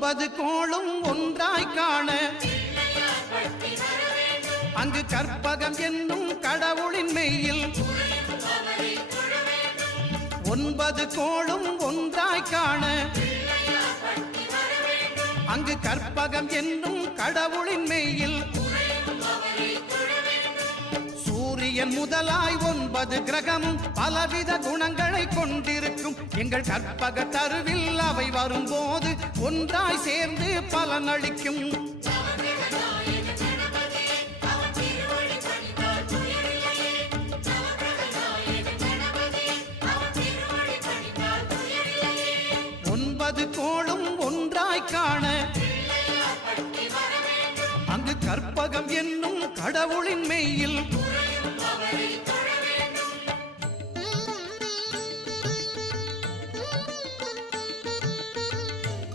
9 கோளும் ஒன்றாய் காண அங்கு கற்பகம் என்னும் கடவுளின் மெய்யில் 9 கோளும் ஒன்றாய் காண அங்கு கற்பகம் என்னும் கடவுளின் மெய்யில் சூரியன் முதலாய் 9 கிரகமும் பலவித குணங்களை கொண்டிருக்கும் எங்கள் கற்பக தருவில் அவை வரும்போது ஒன்றாய் சேர்ந்து பலனளிக்கும். கோளும் ஒன்றாய் காண அங்கு கற்பகம் என்னும் கடவுளின் மெய்யில்